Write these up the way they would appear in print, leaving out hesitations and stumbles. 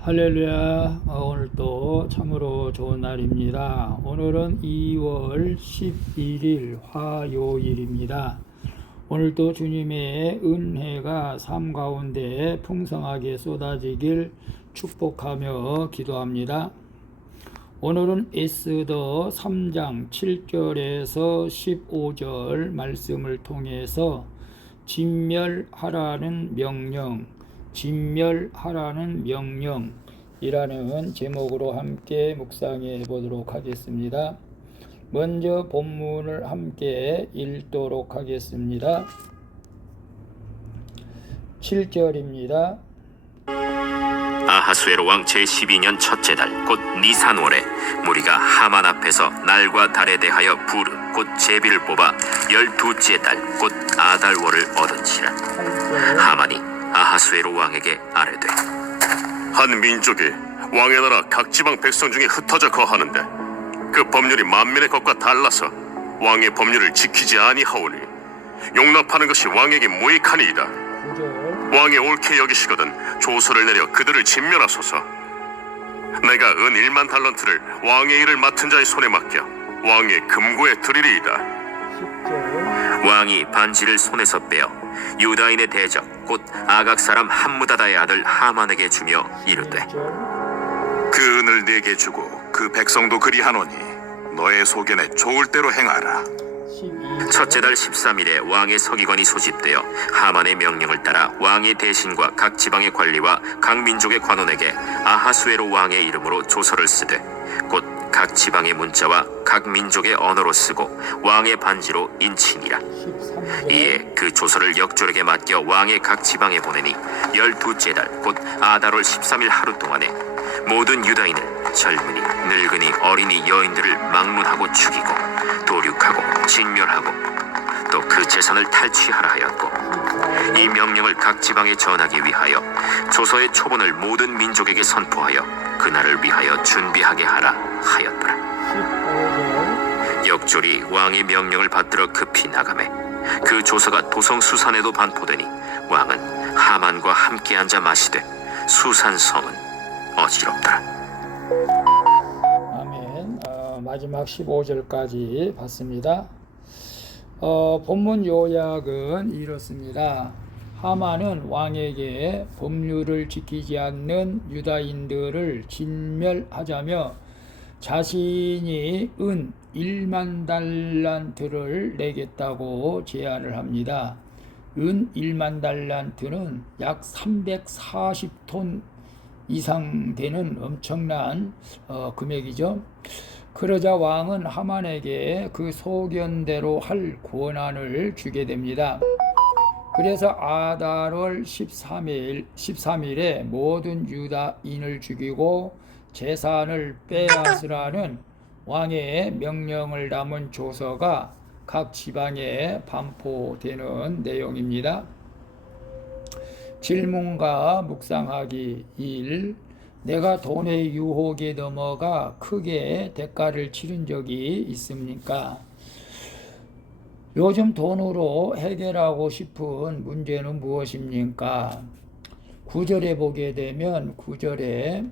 할렐루야. 오늘도 참으로 좋은 날입니다. 오늘은 2월 11일 화요일입니다. 오늘도 주님의 은혜가 삶 가운데 풍성하게 쏟아지길 축복하며 기도합니다. 오늘은 에스더 3장 7절에서 15절 말씀을 통해서 진멸하라는 명령이라는 제목으로 함께 묵상해 보도록 하겠습니다. 먼저 본문을 함께 읽도록 하겠습니다. 7절입니다. 아하수에로 왕 제12년 첫째 달 곧 니산월에 무리가 하만 앞에서 날과 달에 대하여 부르 곧 제비를 뽑아 12째 달 곧 아달월을 얻은지라. 하만이 아하수에로 왕에게 아뢰되 한 민족이 왕의 나라 각 지방 백성 중에 흩어져 거하는데 그 법률이 만민의 것과 달라서 왕의 법률을 지키지 아니하오니 용납하는 것이 왕에게 무익하니이다. 왕이 옳게 여기시거든 조서를 내려 그들을 진멸하소서. 내가 은 1만 달란트를 왕의 일을 맡은 자의 손에 맡겨 왕의 금고에 드리리이다. 왕이 반지를 손에서 빼어 유다인의 대적 곧 아각 사람 함무다다의 아들 하만에게 주며 이르되 그 은을 네게 주고 그 백성도 그리하노니 너의 소견에 좋을 대로 행하라. 첫째 달 13일에 왕의 서기관이 소집되어 하만의 명령을 따라 왕의 대신과 각 지방의 관리와 각 민족의 관원에게 아하수에로 왕의 이름으로 조서를 쓰되 곧 각 지방의 문자와 각 민족의 언어로 쓰고 왕의 반지로 인치니라. 이에 그 조서를 역졸에게 맡겨 왕의 각 지방에 보내니 12째 달 곧 아달월 13일 하루 동안에 모든 유다인을 젊은이 늙은이 어린이 여인들을 막론하고 죽이고 도륙하고 진멸하고 또 그 재산을 탈취하라 하였고, 이 명령을 각 지방에 전하기 위하여 조서의 초본을 모든 민족에게 선포하여 그날을 위하여 준비하게 하라 하였더라. 역졸이 왕의 명령을 받들어 급히 나가매 그 조서가 도성 수산에도 반포되니 왕은 하만과 함께 앉아 마시되 수산성은 어지럽더라. 아멘. 마지막 15절까지 봤습니다. 본문 요약은 이렇습니다. 하만은 왕에게 법률을 지키지 않는 유다인들을 진멸하자며 자신이 은 1만 달란트를 내겠다고 제안을 합니다. 은 1만 달란트는 약 340톤 이상 되는 엄청난 금액이죠. 그러자 왕은 하만에게 그 소견대로 할 권한을 주게 됩니다. 그래서 아달월 13일에 모든 유다인을 죽이고 재산을 빼앗으라는 왕의 명령을 담은 조서가 각 지방에 반포되는 내용입니다. 질문과 묵상하기 1. 내가 돈의 유혹에 넘어가 크게 대가를 치른 적이 있습니까? 요즘 돈으로 해결하고 싶은 문제는 무엇입니까? 9절에 보게 되면 9절에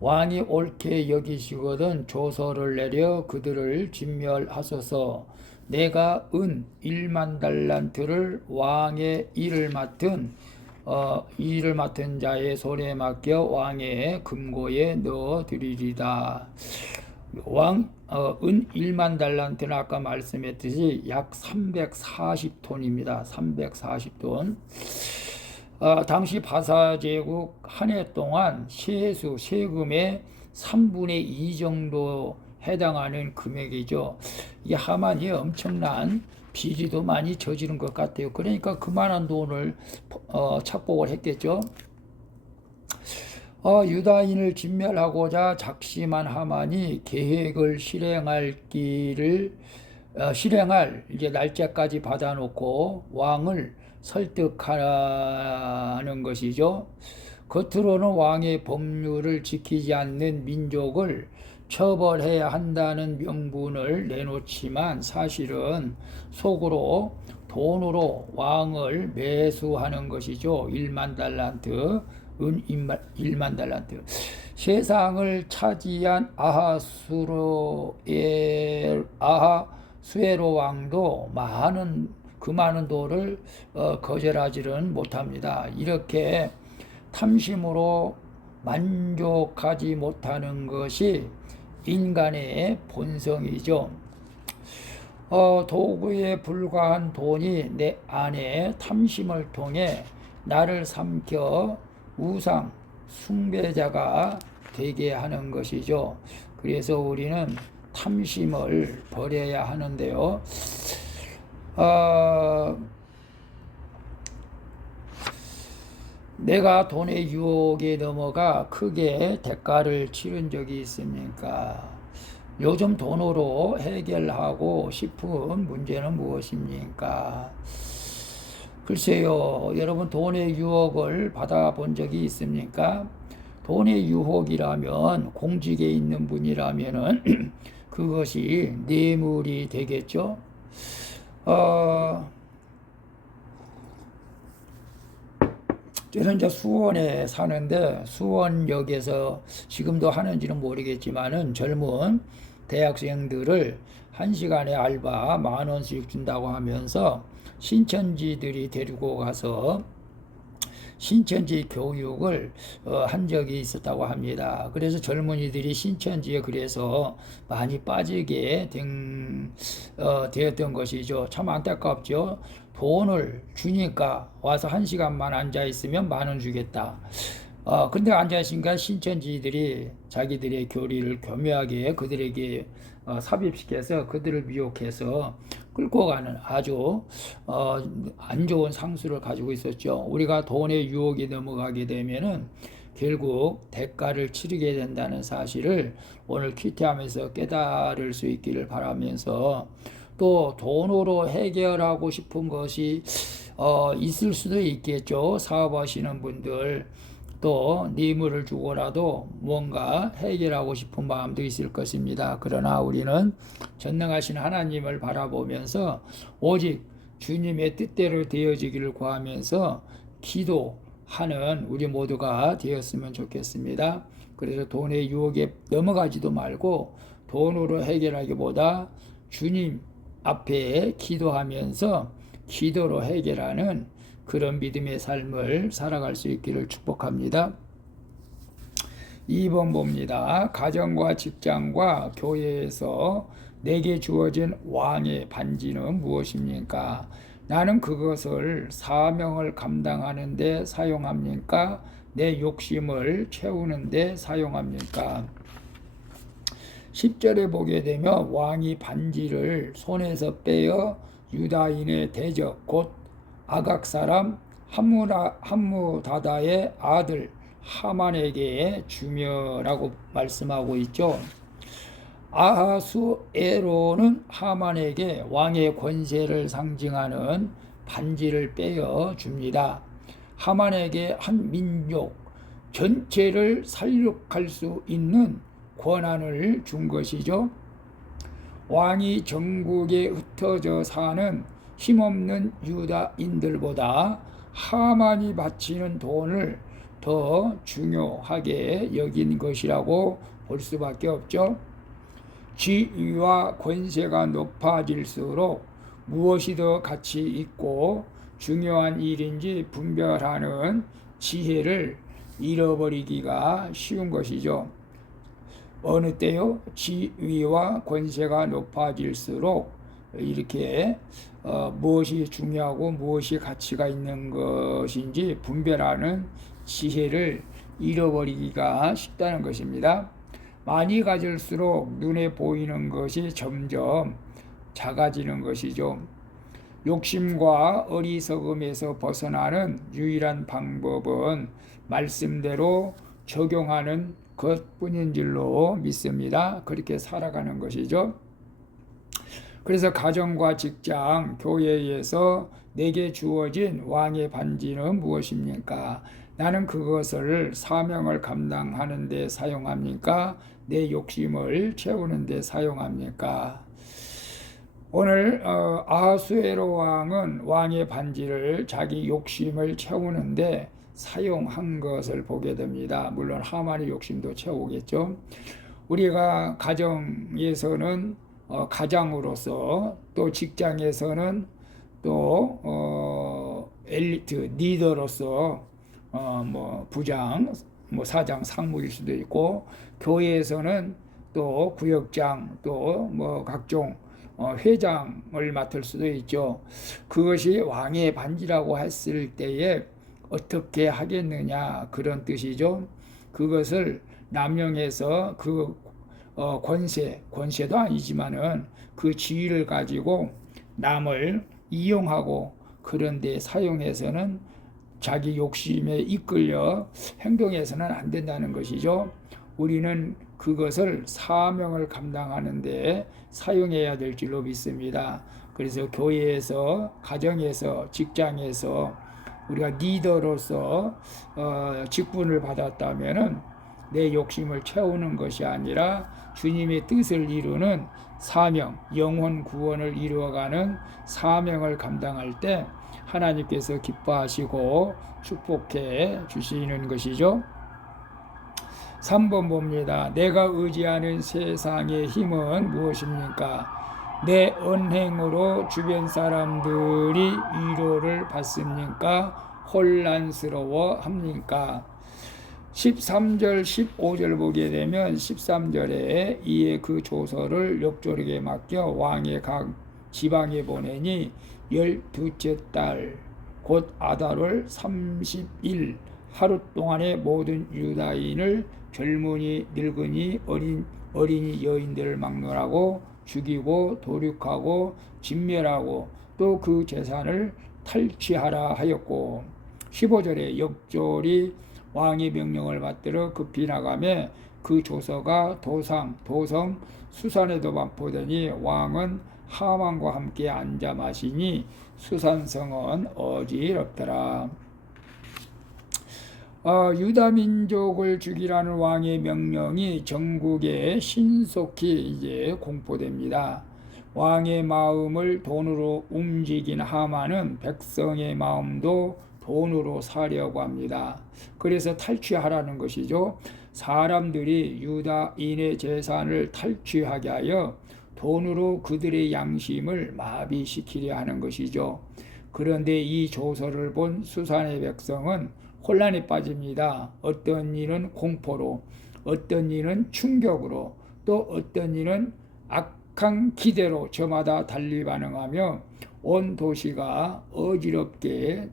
왕이 옳게 여기시거든 조서를 내려 그들을 진멸하소서. 내가 은 1만 달란트를 왕의 일을 맡은 자의 손에 맡겨 왕의 금고에 넣어 드리리다. 은 1만 달란트는 아까 말씀했듯이 약 340톤입니다. 340톤. 당시 바사제국 한 해 동안 세금의 3분의 2 정도 해당하는 금액이죠. 이 하만이 엄청난 비리도 많이 저지른 것 같아요. 그러니까 그만한 돈을 착복을 했겠죠. 유다인을 진멸하고자 작심한 하만이 계획을 실행할 이제 날짜까지 받아놓고 왕을 설득하는 것이죠. 겉으로는 왕의 법률을 지키지 않는 민족을 처벌해야 한다는 명분을 내놓지만 사실은 속으로 돈으로 왕을 매수하는 것이죠. 1만 달란트 은 1만 달란트. 세상을 차지한 아하수에로 왕도 그 많은 돌을 거절하지는 못합니다. 이렇게 탐심으로 만족하지 못하는 것이 인간의 본성이죠. 도구에 불과한 돈이 내 안에 탐심을 통해 나를 삼켜 우상 숭배자가 되게 하는 것이죠. 그래서 우리는 탐심을 버려야 하는데요. 내가 돈의 유혹에 넘어가 크게 대가를 치른 적이 있습니까? 요즘 돈으로 해결하고 싶은 문제는 무엇입니까? 글쎄요, 여러분 돈의 유혹을 받아본 적이 있습니까? 돈의 유혹이라면 공직에 있는 분이라면은 그것이 뇌물이 되겠죠. 저는 이제 수원에 사는데 수원역에서 지금도 하는지는 모르겠지만은 젊은 대학생들을 1시간에 알바 10,000원씩 준다고 하면서 신천지들이 데리고 가서 신천지 교육을 한 적이 있었다고 합니다. 그래서 젊은이들이 신천지에 그래서 많이 빠지게 되었던 것이죠. 참 안타깝죠. 돈을 주니까 와서 1시간만 앉아 있으면 10,000원 주겠다. 근데 앉아 있으니까 신천지들이 자기들의 교리를 교묘하게 그들에게 삽입시켜서 그들을 미혹해서 끌고 가는 아주 안 좋은 상수를 가지고 있었죠. 우리가 돈의 유혹에 넘어가게 되면은 결국 대가를 치르게 된다는 사실을 오늘 퀴티하면서 깨달을 수 있기를 바라면서, 또 돈으로 해결하고 싶은 것이 있을 수도 있겠죠. 사업하시는 분들, 또 뇌물을 주고라도 뭔가 해결하고 싶은 마음도 있을 것입니다. 그러나 우리는 전능하신 하나님을 바라보면서 오직 주님의 뜻대로 되어지기를 구하면서 기도하는 우리 모두가 되었으면 좋겠습니다. 그래서 돈의 유혹에 넘어가지도 말고 돈으로 해결하기보다 주님 앞에 기도하면서 기도로 해결하는 그런 믿음의 삶을 살아갈 수 있기를 축복합니다. 2번 봅니다. 가정과 직장과 교회에서 내게 주어진 왕의 반지는 무엇입니까? 나는 그것을 사명을 감당하는 데 사용합니까? 내 욕심을 채우는 데 사용합니까? 10절에 보게 되면 왕이 반지를 손에서 빼어 유다인의 대적 곧 아각 사람 함무다다의 아들 하만에게 주며라고 말씀하고 있죠. 아하수에로는 하만에게 왕의 권세를 상징하는 반지를 빼어 줍니다. 하만에게 한 민족 전체를 살육할 수 있는 권한을 준 것이죠. 왕이 전국에 흩어져 사는 힘없는 유다인들보다 하만이 바치는 돈을 더 중요하게 여긴 것이라고 볼 수밖에 없죠. 지위와 권세가 높아질수록 무엇이 더 가치 있고 중요한 일인지 분별하는 지혜를 잃어버리기가 쉬운 것이죠. 어느 때요? 지위와 권세가 높아질수록 이렇게 무엇이 중요하고 무엇이 가치가 있는 것인지 분별하는 지혜를 잃어버리기가 쉽다는 것입니다. 많이 가질수록 눈에 보이는 것이 점점 작아지는 것이죠. 욕심과 어리석음에서 벗어나는 유일한 방법은 말씀대로 적용하는 것뿐인 줄로 믿습니다. 그렇게 살아가는 것이죠. 그래서 가정과 직장, 교회에서 내게 주어진 왕의 반지는 무엇입니까? 나는 그것을 사명을 감당하는 데 사용합니까? 내 욕심을 채우는 데 사용합니까? 오늘 아하수에로 왕은 왕의 반지를 자기 욕심을 채우는데 사용한 것을 보게 됩니다. 물론 하만의 욕심도 채우겠죠. 우리가 가정에서는 가장으로서, 또 직장에서는 또 엘리트 리더로서 뭐 부장, 뭐 사장, 상무일 수도 있고, 교회에서는 또 구역장, 또 뭐 각종 회장을 맡을 수도 있죠. 그것이 왕의 반지라고 했을 때에 어떻게 하겠느냐, 그런 뜻이죠. 그것을 남용해서 그 권세도 아니지만은 그 지위를 가지고 남을 이용하고 그런 데 사용해서는 자기 욕심에 이끌려 행동해서는 안 된다는 것이죠. 우리는 그것을 사명을 감당하는 데 사용해야 될 줄로 믿습니다. 그래서 교회에서, 가정에서, 직장에서 우리가 리더로서 직분을 받았다면은 내 욕심을 채우는 것이 아니라 주님의 뜻을 이루는 사명, 영혼 구원을 이루어가는 사명을 감당할 때 하나님께서 기뻐하시고 축복해 주시는 것이죠. 3번 봅니다. 내가 의지하는 세상의 힘은 무엇입니까? 내 언행으로 주변 사람들이 위로를 받습니까? 혼란스러워 합니까? 13절, 15절 보게 되면 13절에 이에 그 조서를 역조력에 맡겨 왕의 각 지방에 보내니 12째 달 곧 아달월 30일 하루 동안에 모든 유다인을 젊은이, 늙은이, 어린이 여인들을 막론하고 죽이고 도륙하고 진멸하고 또 그 재산을 탈취하라 하였고, 15절에 역졸이 왕의 명령을 받들어 급히 나가매 그 조서가 도성 수산에도 반포되니 왕은 하만과 함께 앉아 마시니 수산성은 어지럽더라. 유다 민족을 죽이라는 왕의 명령이 전국에 신속히 이제 공포됩니다. 왕의 마음을 돈으로 움직인 하만은 백성의 마음도 돈으로 사려고 합니다. 그래서 탈취하라는 것이죠. 사람들이 유다인의 재산을 탈취하게 하여 돈으로 그들의 양심을 마비시키려 하는 것이죠. 그런데 이 조서를 본 수산의 백성은 혼란에 빠집니다. 어떤 이는 공포로, 어떤 이는 충격으로, 또 어떤 이는 악한 기대로 저마다 달리 반응하며 온 도시가 어지럽게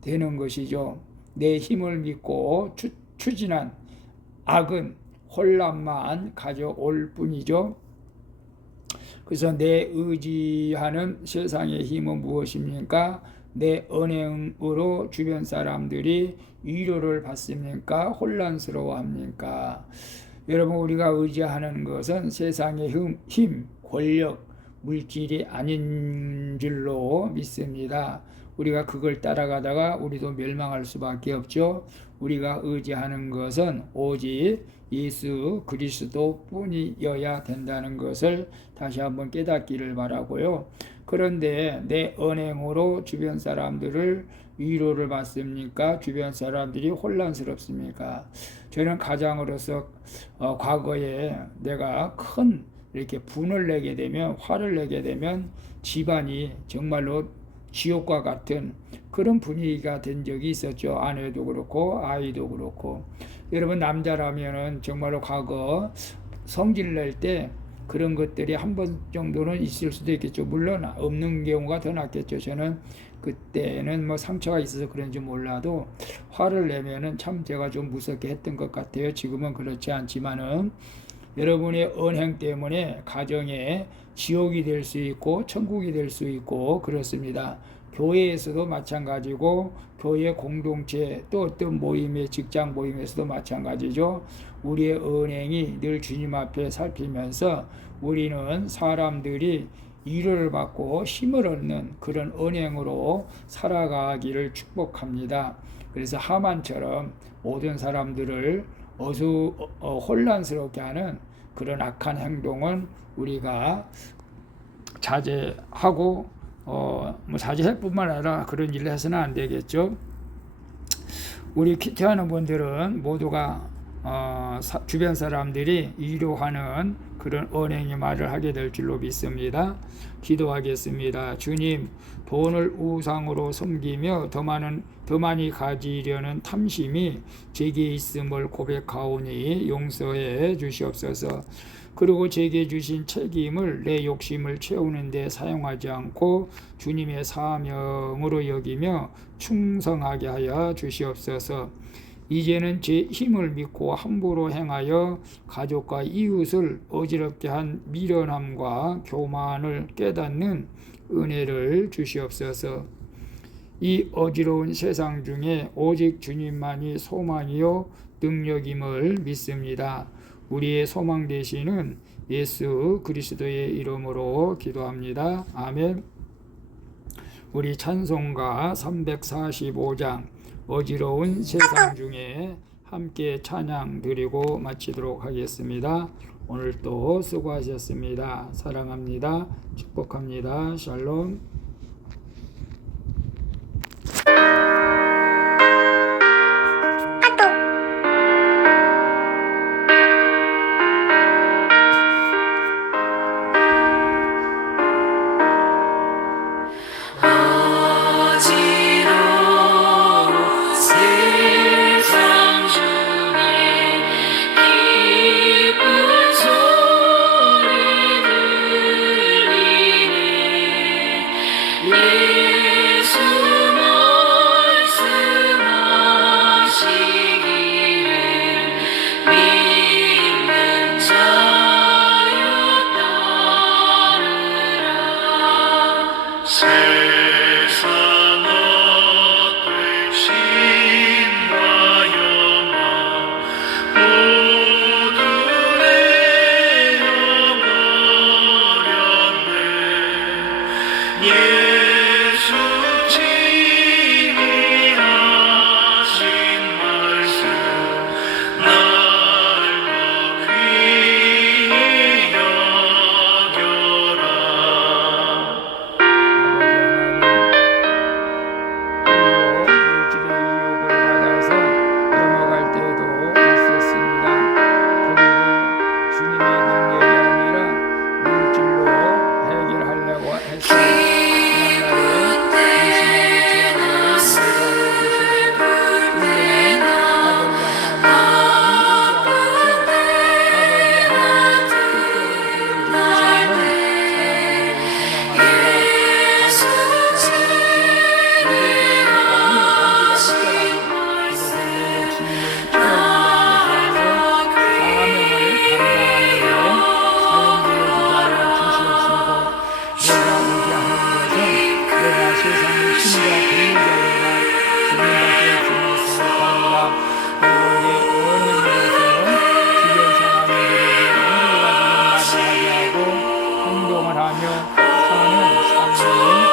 되는 것이죠. 내 힘을 믿고 추진한 악은 혼란만 가져올 뿐이죠. 그래서 내 의지하는 세상의 힘은 무엇입니까? 내 언행으로 주변 사람들이 위로를 받습니까? 혼란스러워합니까? 여러분, 우리가 의지하는 것은 세상의 힘, 권력, 물질이 아닌 줄로 믿습니다. 우리가 그걸 따라가다가 우리도 멸망할 수밖에 없죠. 우리가 의지하는 것은 오직 예수 그리스도 뿐이어야 된다는 것을 다시 한번 깨닫기를 바라고요. 그런데 내 언행으로 주변 사람들을 위로를 받습니까? 주변 사람들이 혼란스럽습니까? 저는 가장으로서 과거에 내가 큰 이렇게 분을 내게 되면, 화를 내게 되면 집안이 정말로 지옥과 같은 그런 분위기가 된 적이 있었죠. 아내도 그렇고 아이도 그렇고. 여러분, 남자라면은 정말로 과거 성질 낼 때 그런 것들이 한 번 정도는 있을 수도 있겠죠. 물론 없는 경우가 더 낫겠죠. 저는 그때는 뭐 상처가 있어서 그런지 몰라도 화를 내면은 참 제가 좀 무섭게 했던 것 같아요. 지금은 그렇지 않지만은 여러분의 언행 때문에 가정에 지옥이 될 수 있고 천국이 될 수 있고 그렇습니다. 교회에서도 마찬가지고 교회 공동체 또 어떤 모임의 직장 모임에서도 마찬가지죠. 우리의 언행이 늘 주님 앞에 살피면서 우리는 사람들이 위로를 받고 힘을 얻는 그런 언행으로 살아가기를 축복합니다. 그래서 하만처럼 모든 사람들을 혼란스럽게 하는 그런 악한 행동은 우리가 자제하고 뭐 자제할 뿐만 아니라 그런 일을 해서는 안 되겠죠. 우리 큐티하는 분들은 모두가 주변 사람들이 위로하는 그런 은행의 말을 하게 될 줄로 믿습니다. 기도하겠습니다. 주님, 돈을 우상으로 섬기며 더 많이 가지려는 탐심이 제게 있음을 고백하오니 용서해 주시옵소서. 그리고 제게 주신 책임을 내 욕심을 채우는 데 사용하지 않고 주님의 사명으로 여기며 충성하게 하여 주시옵소서. 이제는 제 힘을 믿고 함부로 행하여 가족과 이웃을 어지럽게 한 미련함과 교만을 깨닫는 은혜를 주시옵소서. 이 어지러운 세상 중에 오직 주님만이 소망이요 능력임을 믿습니다. 우리의 소망 되시는 예수 그리스도의 이름으로 기도합니다. 아멘. 우리 찬송가 345장 어지러운 세상 중에 함께 찬양 드리고 마치도록 하겠습니다. 오늘도 수고하셨습니다. 사랑합니다. 축복합니다. 샬롬. 하며 사는 삶이